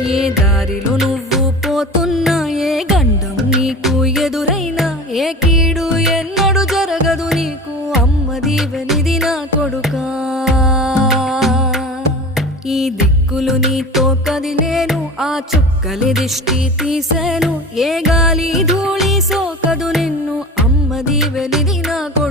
ఏ దారిలో నువ్వు పోతున్నా, ఏ గండం నీకు ఎదురైనా, ఏ కీడు ఎన్నడు జరగదు నీకు, అమ్మ దీవెనిది నా కొడుకా. ఈ దిక్కులు నీతో కదిలేను, ఆ చుక్కలి దిష్టి తీసేను, ఏ గాలి ధూళి సోకదు నిన్ను, అమ్మ దీవెనిది నా కొడుకా.